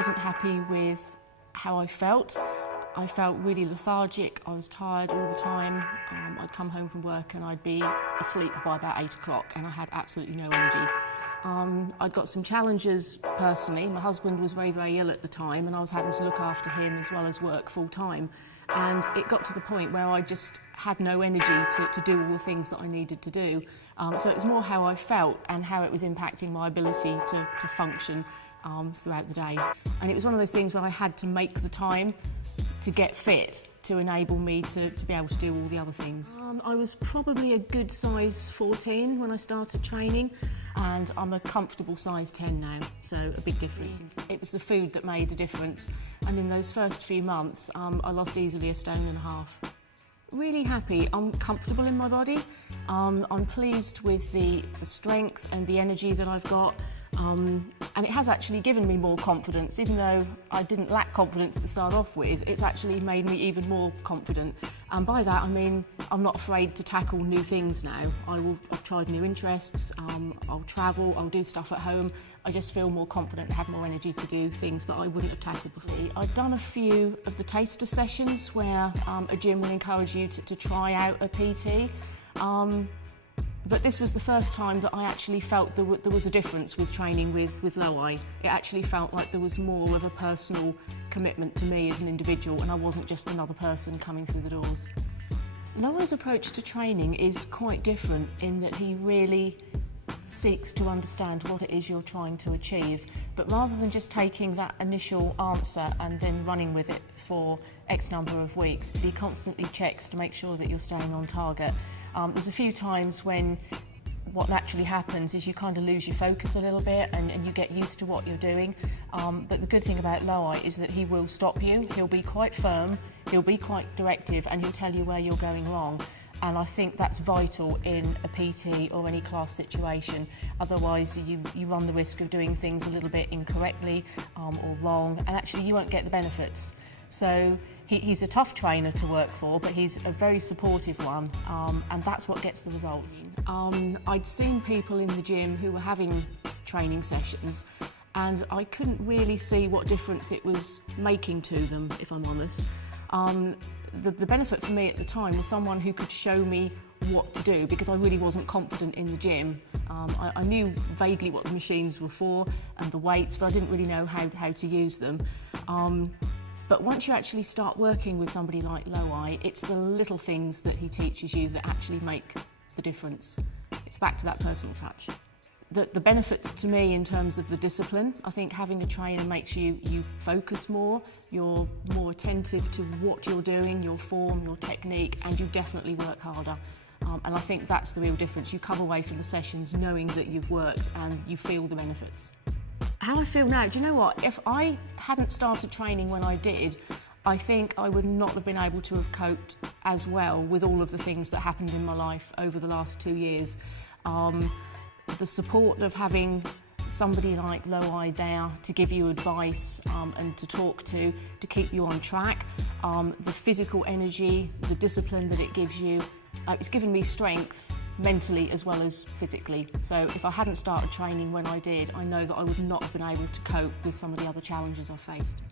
wasn't happy with how I felt. I felt really lethargic, I was tired all the time. I'd come home from work and I'd be asleep by about 8 o'clock and I had absolutely no energy. I'd got some challenges personally. My husband was very, very ill at the time and I was having to look after him as well as work full time. And it got to the point where I just had no energy to do all the things that I needed to do. So it was more how I felt and how it was impacting my ability to function throughout the day. And it was one of those things where I had to make the time to get fit to enable me to be able to do all the other things. I was probably a good size 14 when I started training, and I'm a comfortable size 10 now, so a big difference. It was the food that made a difference, and in those first few months I lost easily 1.5 stone. Really happy. I'm comfortable in my body. I'm pleased with the strength and the energy that I've got. And it has actually given me more confidence. Even though I didn't lack confidence to start off with, it's actually made me even more confident. And by that I mean I'm not afraid to tackle new things now. I've tried new interests, I'll travel, I'll do stuff at home. I just feel more confident and have more energy to do things that I wouldn't have tackled before. I've done a few of the taster sessions where a gym will encourage you to try out a PT. But this was the first time that I actually felt there was a difference with training with Low-I. It actually felt like there was more of a personal commitment to me as an individual and I wasn't just another person coming through the doors. Low-I's approach to training is quite different in that he really seeks to understand what it is you're trying to achieve, but rather than just taking that initial answer and then running with it for X number of weeks, he constantly checks to make sure that you're staying on target. There's a few times when what naturally happens is you kind of lose your focus a little bit and you get used to what you're doing. But the good thing about Low-I is that he will stop you, he'll be quite firm, he'll be quite directive and he'll tell you where you're going wrong. And I think that's vital in a PT or any class situation. Otherwise you run the risk of doing things a little bit incorrectly or wrong, and actually you won't get the benefits. So he's a tough trainer to work for, but he's a very supportive one, and that's what gets the results. I'd seen people in the gym who were having training sessions and I couldn't really see what difference it was making to them, if I'm honest. The benefit for me at the time was someone who could show me what to do, because I really wasn't confident in the gym. I knew vaguely what the machines were for and the weights, but I didn't really know how to use them. But once you actually start working with somebody like Low-I, it's the little things that he teaches you that actually make the difference. It's back to that personal touch. The benefits to me in terms of the discipline, I think having a trainer makes you focus more, you're more attentive to what you're doing, your form, your technique, and you definitely work harder. And I think that's the real difference. You come away from the sessions knowing that you've worked and you feel the benefits. How I feel now, do you know what? If I hadn't started training when I did, I think I would not have been able to have coped as well with all of the things that happened in my life over the last 2 years. The support of having somebody like Low-I there to give you advice and to talk to keep you on track, the physical energy, the discipline that it gives you, it's given me strength mentally as well as physically. So if I hadn't started training when I did, I know that I would not have been able to cope with some of the other challenges I faced.